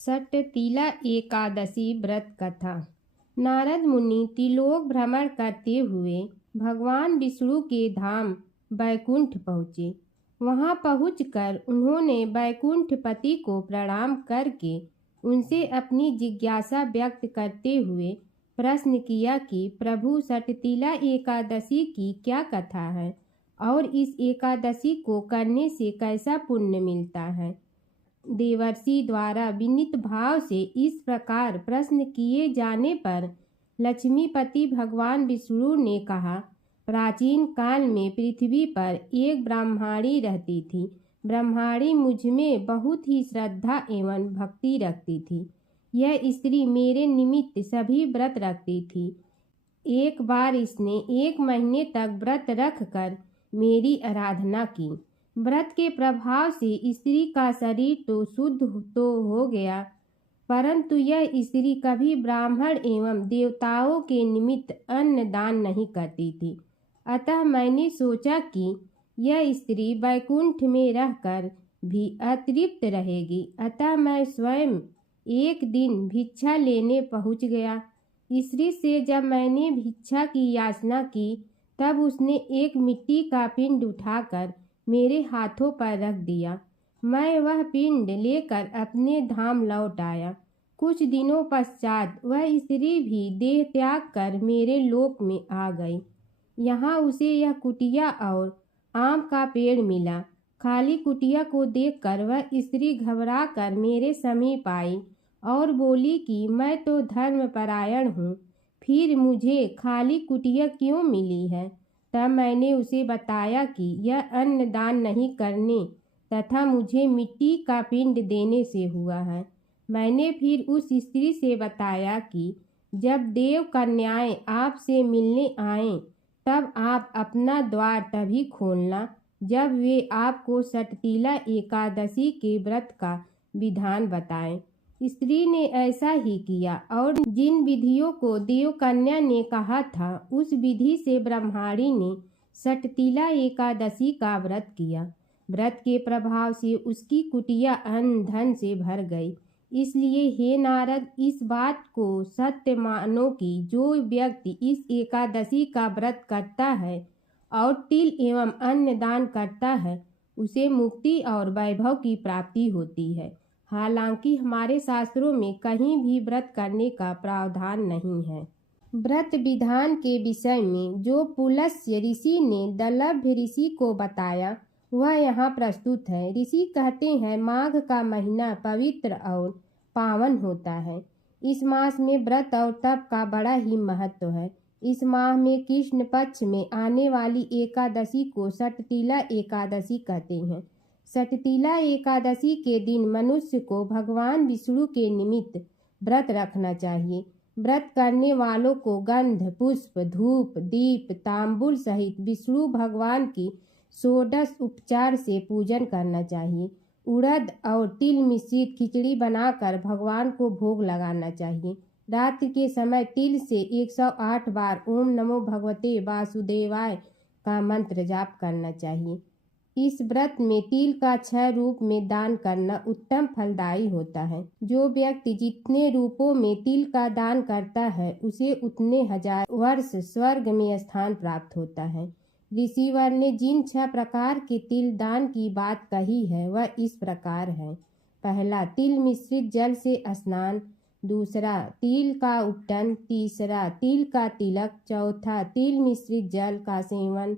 सटतिला एकादशी व्रत कथा। नारद मुनि त्रिलोक भ्रमण करते हुए भगवान विष्णु के धाम बैकुंठ पहुँचे। वहां पहुंचकर उन्होंने बैकुंठपति को प्रणाम करके उनसे अपनी जिज्ञासा व्यक्त करते हुए प्रश्न किया कि प्रभु, सटतिला एकादशी की क्या कथा है और इस एकादशी को करने से कैसा पुण्य मिलता है। देवर्षि द्वारा विनीत भाव से इस प्रकार प्रश्न किए जाने पर लक्ष्मीपति भगवान विष्णु ने कहा, प्राचीन काल में पृथ्वी पर एक ब्राह्मणी रहती थी। ब्राह्मणी मुझ में बहुत ही श्रद्धा एवं भक्ति रखती थी। यह स्त्री मेरे निमित्त सभी व्रत रखती थी। एक बार इसने 1 महीने तक व्रत रखकर मेरी आराधना की। व्रत के प्रभाव से स्त्री का शरीर तो शुद्ध तो हो गया, परंतु यह स्त्री कभी ब्राह्मण एवं देवताओं के निमित्त अन्न दान नहीं करती थी। अतः मैंने सोचा कि यह स्त्री वैकुंठ में रहकर भी अतृप्त रहेगी। अतः मैं स्वयं एक दिन भिक्षा लेने पहुंच गया। स्त्री से जब मैंने भिक्षा की याचना की, तब उसने एक मिट्टी का पिंड उठाकर मेरे हाथों पर रख दिया। मैं वह पिंड लेकर अपने धाम लौट आया। कुछ दिनों पश्चात वह स्त्री भी देह त्याग कर मेरे लोक में आ गई। यहाँ उसे यह कुटिया और आम का पेड़ मिला। खाली कुटिया को देखकर वह स्त्री घबरा कर मेरे समीप आई और बोली कि मैं तो धर्मपरायण हूँ, फिर मुझे खाली कुटिया क्यों मिली है। तब मैंने उसे बताया कि यह अन्न दान नहीं करने तथा मुझे मिट्टी का पिंड देने से हुआ है। मैंने फिर उस स्त्री से बताया कि जब देव कन्याएं आपसे मिलने आएं, तब आप अपना द्वार तभी खोलना जब वे आपको सटतिला एकादशी के व्रत का विधान बताएं। स्त्री ने ऐसा ही किया और जिन विधियों को देव कन्या ने कहा था, उस विधि से ब्राह्मणी ने सटतिला एकादशी का व्रत किया। व्रत के प्रभाव से उसकी कुटिया अन्न धन से भर गई। इसलिए हे नारद, इस बात को सत्य मानो कि जो व्यक्ति इस एकादशी का व्रत करता है और तिल एवं अन्न दान करता है, उसे मुक्ति और वैभव की प्राप्ति होती है। हालांकि हमारे शास्त्रों में कहीं भी व्रत करने का प्रावधान नहीं है। व्रत विधान के विषय में जो पुलस्त्य ऋषि ने दलभ्य ऋषि को बताया, वह यहाँ प्रस्तुत है। ऋषि कहते हैं, माघ का महीना पवित्र और पावन होता है। इस मास में व्रत और तप का बड़ा ही महत्व है। इस माह में कृष्ण पक्ष में आने वाली एकादशी को सटतिला एकादशी कहते हैं। सटतिला एकादशी के दिन मनुष्य को भगवान विष्णु के निमित्त व्रत रखना चाहिए। व्रत करने वालों को गंध, पुष्प, धूप, दीप, तांबूल सहित विष्णु भगवान की 16 उपचार से पूजन करना चाहिए। उड़द और तिल मिश्रित खिचड़ी बनाकर भगवान को भोग लगाना चाहिए। रात्रि के समय तिल से 108 बार ओम नमो भगवते वासुदेवाय का मंत्र जाप करना चाहिए। इस व्रत में तिल का 6 रूप में दान करना उत्तम फलदायी होता है। जो व्यक्ति जितने रूपों में तिल का दान करता है, उसे उतने 1000 वर्ष स्वर्ग में स्थान प्राप्त होता है। ऋषिवर ने जिन 6 प्रकार के तिल दान की बात कही है, वह इस प्रकार है। पहला, तिल मिश्रित जल से स्नान। दूसरा, तिल का उपटन। तीसरा, तिल का तिलक। चौथा, तिल मिश्रित जल का सेवन।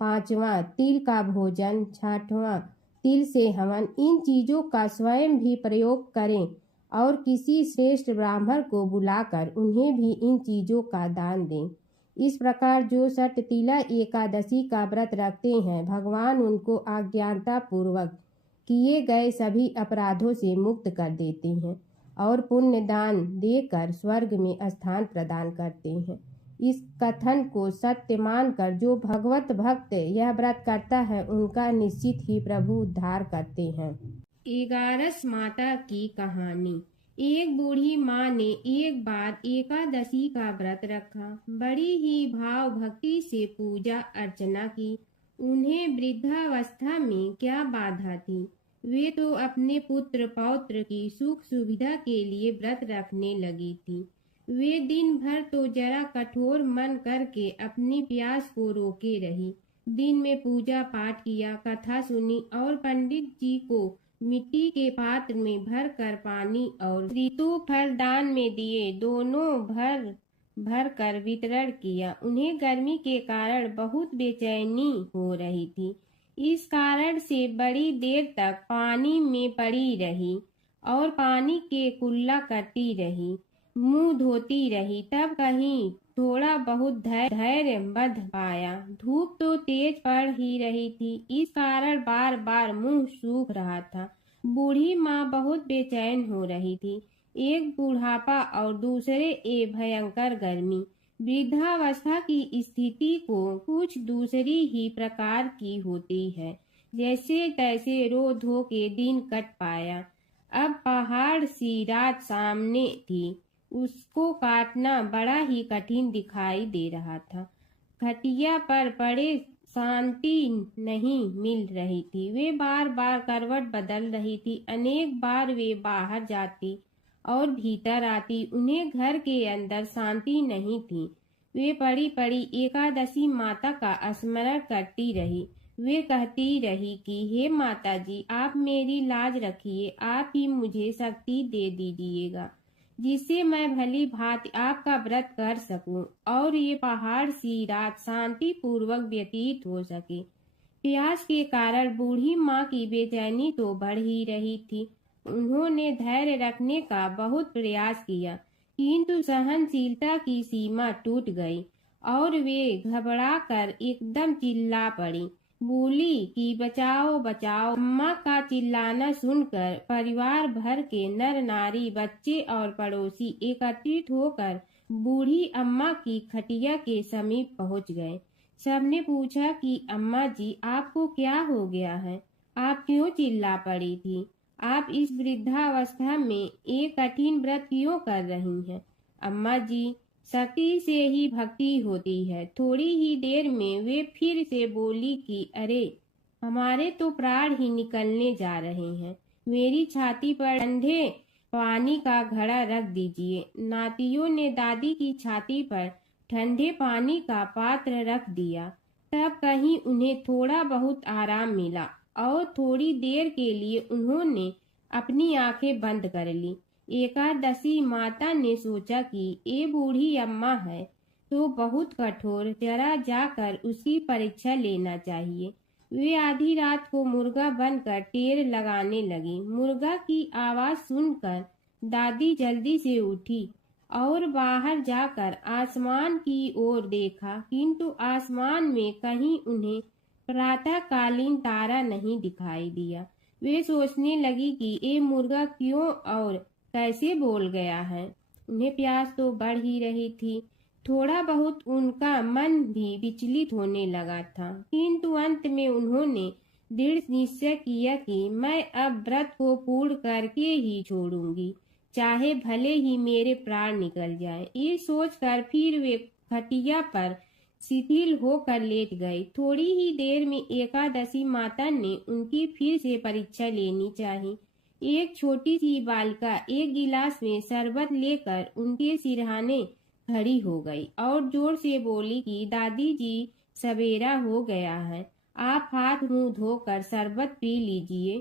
पांचवा, तिल का भोजन। छठवां, तिल से हवन। इन चीजों का स्वयं भी प्रयोग करें और किसी श्रेष्ठ ब्राह्मण को बुलाकर उन्हें भी इन चीजों का दान दें। इस प्रकार जो सटतिला एकादशी का व्रत रखते हैं, भगवान उनको अज्ञानता पूर्वक किए गए सभी अपराधों से मुक्त कर देते हैं और पुण्य दान देकर स्वर्ग में स्थान प्रदान करते हैं। इस कथन को सत्य मानकर जो भगवत भक्त यह व्रत करता है, उनका निश्चित ही प्रभु उद्धार करते हैं। 11 माता की कहानी। एक बूढ़ी माँ ने एक बार एकादशी का व्रत रखा। बड़ी ही भाव भक्ति से पूजा अर्चना की। उन्हें वृद्धावस्था में क्या बाधा थी, वे तो अपने पुत्र पौत्र की सुख सुविधा के लिए व्रत रखने लगी थी। वे दिन भर तो जरा कठोर मन करके अपनी प्यास को रोके रही। दिन में पूजा पाठ किया, कथा सुनी और पंडित जी को मिट्टी के पात्र में भर कर पानी और ऋतु फल दान में दिए, दोनों भर भर कर वितरण किया। उन्हें गर्मी के कारण बहुत बेचैनी हो रही थी। इस कारण से बड़ी देर तक पानी में पड़ी रही और पानी के कुल्ला करती रही, मुंह धोती रही। तब कहीं थोड़ा बहुत धैर्य बंध पाया। धूप तो तेज पड़ ही रही थी, इस कारण बार बार मुंह सूख रहा था। बूढ़ी माँ बहुत बेचैन हो रही थी। एक बुढ़ापा और दूसरे ए भयंकर गर्मी। वृद्धावस्था की स्थिति को कुछ दूसरी ही प्रकार की होती है। जैसे तैसे रो धो के दिन कट पाया। अब पहाड़ सी रात सामने थी, उसको काटना बड़ा ही कठिन दिखाई दे रहा था। खटिया पर पड़े शांति नहीं मिल रही थी। वे बार बार करवट बदल रही थी। अनेक बार वे बाहर जाती और भीतर आती, उन्हें घर के अंदर शांति नहीं थी। वे पड़ी पड़ी एकादशी माता का स्मरण करती रही। वे कहती रही कि हे माता जी, आप मेरी लाज रखिए, आप ही मुझे शक्ति दे दीजिएगा जिससे मैं भली भांति आपका व्रत कर सकूं और ये पहाड़ सी रात शांति पूर्वक व्यतीत हो सके। प्यास के कारण बूढ़ी माँ की बेचैनी तो बढ़ ही रही थी। उन्होंने धैर्य रखने का बहुत प्रयास किया, किंतु सहनशीलता की सीमा टूट गई और वे घबराकर एकदम चिल्ला पड़ी। बोली कि बचाओ बचाओ। अम्मा का चिल्लाना सुनकर परिवार भर के नर नारी, बच्चे और पड़ोसी एकत्रित होकर बूढ़ी अम्मा की खटिया के समीप पहुंच गए। सबने पूछा कि अम्मा जी, आपको क्या हो गया है? आप क्यों चिल्ला पड़ी थी? आप इस वृद्धावस्था में एक कठिन व्रत क्यों कर रही हैं? अम्मा जी, शक्ति से ही भक्ति होती है। थोड़ी ही देर में वे फिर से बोली कि अरे, हमारे तो प्राण ही निकलने जा रहे हैं। मेरी छाती पर ठंडे पानी का घड़ा रख दीजिए। नातियों ने दादी की छाती पर ठंडे पानी का पात्र रख दिया। तब कहीं उन्हें थोड़ा बहुत आराम मिला और थोड़ी देर के लिए उन्होंने अपनी आंखें बंद कर ली। एकादशी माता ने सोचा कि ये बूढ़ी अम्मा है तो बहुत कठोर, जरा जाकर उसकी परीक्षा लेना चाहिए। वे आधी रात को मुर्गा बनकर टेर लगाने लगी। मुर्गा की आवाज सुनकर दादी जल्दी से उठी और बाहर जाकर आसमान की ओर देखा, किंतु आसमान में कहीं उन्हें प्रातःकालीन तारा नहीं दिखाई दिया। वे सोचने लगी कि ये मुर्गा क्यों और कैसे बोल गया है। उन्हें प्यास तो बढ़ ही रही थी। थोड़ा बहुत उनका मन भी विचलित होने लगा था, किंतु अंत में उन्होंने दृढ़ निश्चय किया कि मैं अब व्रत को पूर्ण करके ही छोड़ूंगी, चाहे भले ही मेरे प्राण निकल जाए। ये सोचकर फिर वे खटिया पर शिथिल होकर लेट गई। थोड़ी ही देर में एकादशी माता ने उनकी फिर से परीक्षा लेनी चाहिए। एक छोटी सी बालिका एक गिलास में शरबत लेकर उनके सिरहाने खड़ी हो गई और जोर से बोली कि दादी जी, सवेरा हो गया है, आप हाथ मुंह धोकर शरबत पी लीजिए।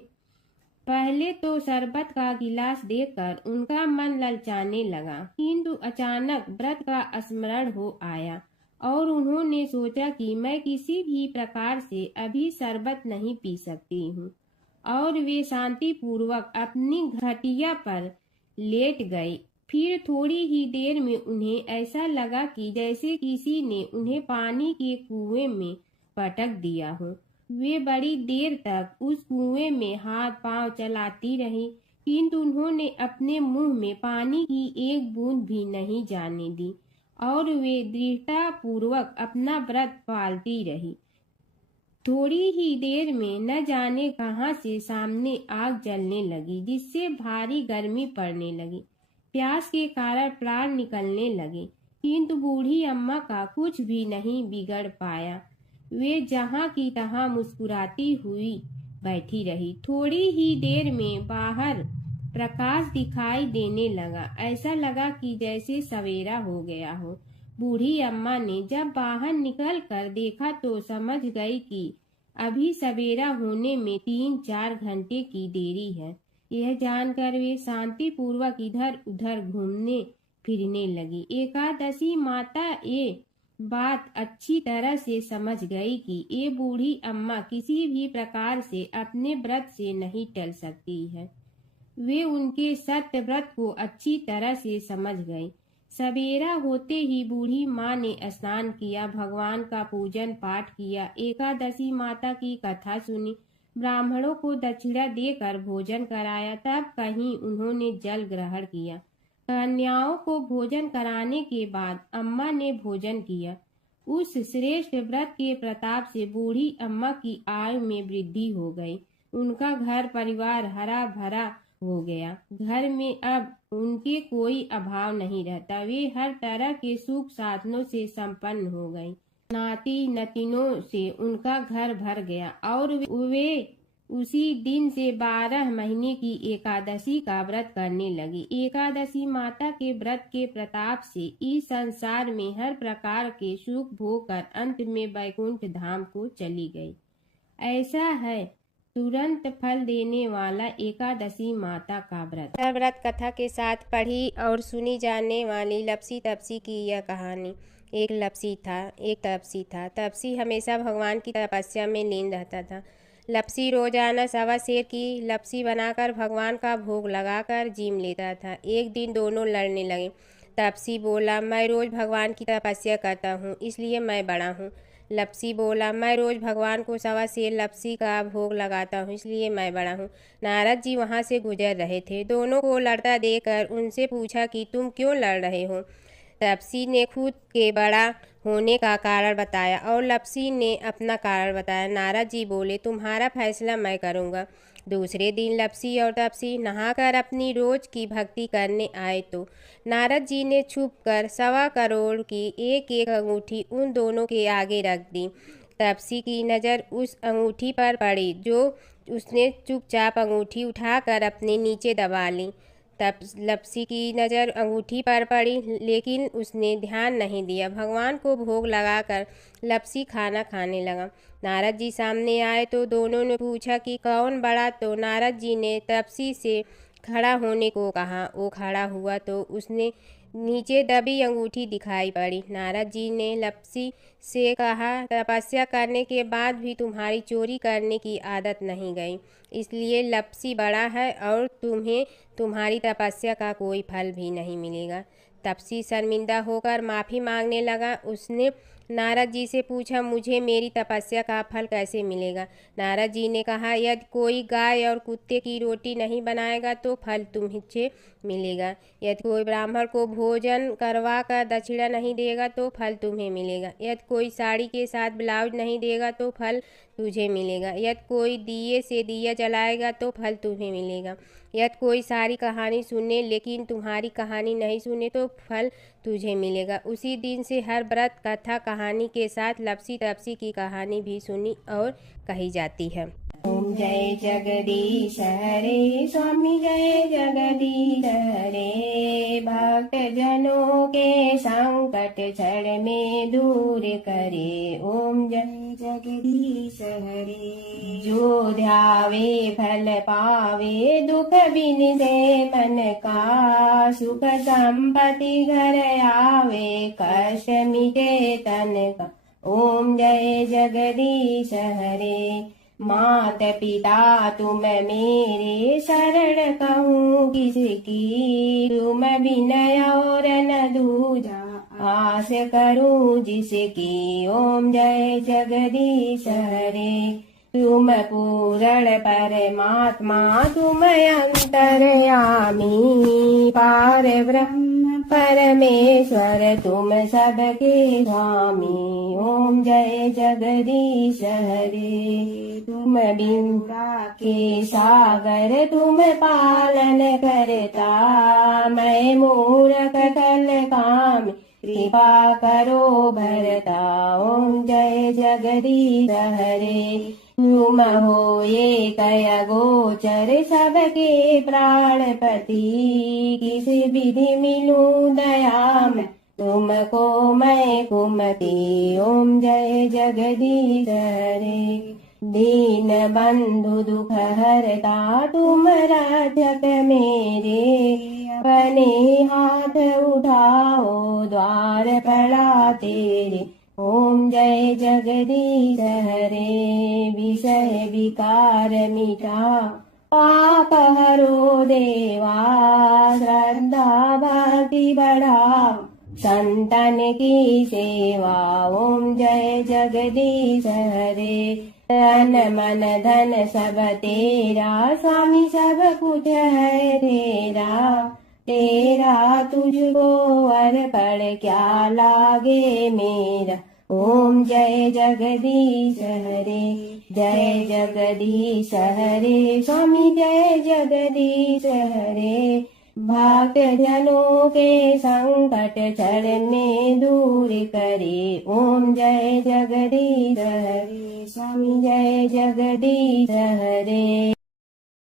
पहले तो शरबत का गिलास देखकर उनका मन ललचाने लगा, किंतु अचानक व्रत का स्मरण हो आया और उन्होंने सोचा कि मैं किसी भी प्रकार से अभी शरबत नहीं पी सकती हूँ और वे शांति पूर्वक अपनी खटिया पर लेट गई। फिर थोड़ी ही देर में उन्हें ऐसा लगा कि जैसे किसी ने उन्हें पानी के कुएं में पटक दिया हो। वे बड़ी देर तक उस कुएं में हाथ पांव चलाती रही, किंतु उन्होंने अपने मुंह में पानी की एक बूंद भी नहीं जाने दी और वे दृढ़ता पूर्वक अपना व्रत पालती रही। थोड़ी ही देर में न जाने कहां से सामने आग जलने लगी, जिससे भारी गर्मी पड़ने लगी। प्यास के कारण प्राण निकलने लगे, किंतु बूढ़ी अम्मा का कुछ भी नहीं बिगड़ पाया। वे जहां की तहां मुस्कुराती हुई बैठी रही। थोड़ी ही देर में बाहर प्रकाश दिखाई देने लगा। ऐसा लगा कि जैसे सवेरा हो गया हो। बूढ़ी अम्मा ने जब बाहर निकल कर देखा तो समझ गई कि अभी सवेरा होने में 3-4 घंटे की देरी है। यह जानकर वे शांति पूर्वक इधर उधर घूमने फिरने लगी। एकादशी माता ये बात अच्छी तरह से समझ गई कि ये बूढ़ी अम्मा किसी भी प्रकार से अपने व्रत से नहीं टल सकती है। वे उनके सत्य व्रत को अच्छी तरह से समझ गई। सवेरा होते ही बूढ़ी माँ ने स्नान किया, भगवान का पूजन पाठ किया, एकादशी माता की कथा सुनी, ब्राह्मणों को दक्षिणा देकर भोजन कराया। तब कहीं उन्होंने जल ग्रहण किया। कन्याओं को भोजन कराने के बाद अम्मा ने भोजन किया। उस श्रेष्ठ व्रत के प्रताप से बूढ़ी अम्मा की आयु में वृद्धि हो गई। उनका घर परिवार हरा भरा हो गया। घर में अब उनके कोई अभाव नहीं रहता। वे हर तरह के सुख साधनों से संपन्न हो गई। नाती नतीनों से उनका घर भर गया और वे उसी दिन से 12 महीने की एकादशी का व्रत करने लगी। एकादशी माता के व्रत के प्रताप से इस संसार में हर प्रकार के सुख भोग कर अंत में वैकुंठ धाम को चली गई। ऐसा है तुरंत फल देने वाला एकादशी माता का व्रत। व्रत कथा के साथ पढ़ी और सुनी जाने वाली लपसी तपसी की यह कहानी। एक लपसी था, एक तपसी था। तपसी हमेशा भगवान की तपस्या में लीन रहता था। लपसी रोजाना 1.25 सेर की लपसी बनाकर भगवान का भोग लगाकर जीम लेता था। एक दिन दोनों लड़ने लगे। तपसी बोला, मैं रोज भगवान की तपस्या करता हूँ, इसलिए मैं बड़ा हूँ। लपसी बोला, मैं रोज भगवान को 1.25 सेर लपसी का भोग लगाता हूँ, इसलिए मैं बड़ा हूँ। नारद जी वहाँ से गुजर रहे थे। दोनों को लड़ता देखकर उनसे पूछा कि तुम क्यों लड़ रहे हो। तपसी ने खुद के बड़ा होने का कारण बताया और लपसी ने अपना कारण बताया। नारद जी बोले, तुम्हारा फैसला मैं करूँगा। दूसरे दिन लपसी और तपसी नहाकर अपनी रोज की भक्ति करने आए तो नारद जी ने छुपकर 1.25 करोड़ की एक एक अंगूठी उन दोनों के आगे रख दी। तपसी की नज़र उस अंगूठी पर पड़ी जो उसने चुपचाप अंगूठी उठाकर अपने नीचे दबा ली। तब लपसी की नज़र अंगूठी पर पड़ी, लेकिन उसने ध्यान नहीं दिया। भगवान को भोग लगाकर लपसी खाना खाने लगा। नारद जी सामने आए तो दोनों ने पूछा कि कौन बड़ा, तो नारद जी ने तपसी से खड़ा होने को कहा। वो खड़ा हुआ तो उसने नीचे दबी अंगूठी दिखाई पड़ी। नारद जी ने लपसी से कहा, तपस्या करने के बाद भी तुम्हारी चोरी करने की आदत नहीं गई, इसलिए लपसी बड़ा है और तुम्हें तुम्हारी तपस्या का कोई फल भी नहीं मिलेगा। तपसी शर्मिंदा होकर माफ़ी मांगने लगा। उसने नारद जी से पूछा, मुझे मेरी तपस्या का फल कैसे मिलेगा। नारद जी ने कहा, यदि कोई गाय और कुत्ते की रोटी नहीं बनाएगा तो फल तुम्हें मिलेगा। यदि कोई ब्राह्मण को भोजन करवा कर दक्षिणा नहीं देगा तो फल तुम्हें मिलेगा। यदि कोई साड़ी के साथ ब्लाउज नहीं देगा तो फल तुझे मिलेगा। यदि कोई दिए से दिया जलाएगा तो फल तुम्हें मिलेगा। यदि कोई सारी कहानी सुने लेकिन तुम्हारी कहानी नहीं सुने तो फल तुझे मिलेगा। उसी दिन से हर व्रत कथा कहानी के साथ लपसी तपसी की कहानी भी सुनी और कही जाती है। ओम जय जगदीश हरे, स्वामी जय जगदीश हरे। भक्त जनों के संकट क्षण में दूर करे। ओम जय जगदीश हरे। जो ध्यावे फल पावे, दुख बिन दे मन का। सुख संपत्ति घर आवे, कष्ट मिटे तन का। ओम जय जगदीश हरे। मात पिता तुम मेरे, शरण कहूँ किसकी। तुम विनय और न दूजा, आस करूँ जिसकी। ओम जय जगदीश हरे। तुम पूर्ण परमात्मा, तुम अंतर्यामी। पार ब्रह्म परमेश्वर, तुम सबके स्वामी। ओम जय जगदीश हरे। तुम बिंदा के सागर, तुम पालन करता। मैं मूर्ख कल काम, कृपा करो भरता। ओम जय जगदीश हरे। तुम हो ये कय गोचर सबके प्राणपति, किस विधि मिलूं दया में तुमको मैं कुमति। ओम जय जगदीश हरे। दीन बंधु दुख हरता तुम रक्षक मेरे, अपने हाथ उठाओ द्वार पड़ा तेरे। ओम जय जगदीश हरे। विषय विकार मिटा पाप हरो देवा, श्रद्धा भक्ति बढ़ाओ संतन की सेवा। ओम जय जगदीश हरे। तन मन धन सब तेरा, स्वामी सब कुछ है तेरा। तेरा तुझको अर्पण क्या लागे मेरा। ओम जय जगदीश हरे। जय जगदीश हरे। स्वामी जय जगदीश हरे। भक्त जनों के संकट क्षण में दूर करे। ओम जय जगदीश हरे। स्वामी जय जगदीश हरे।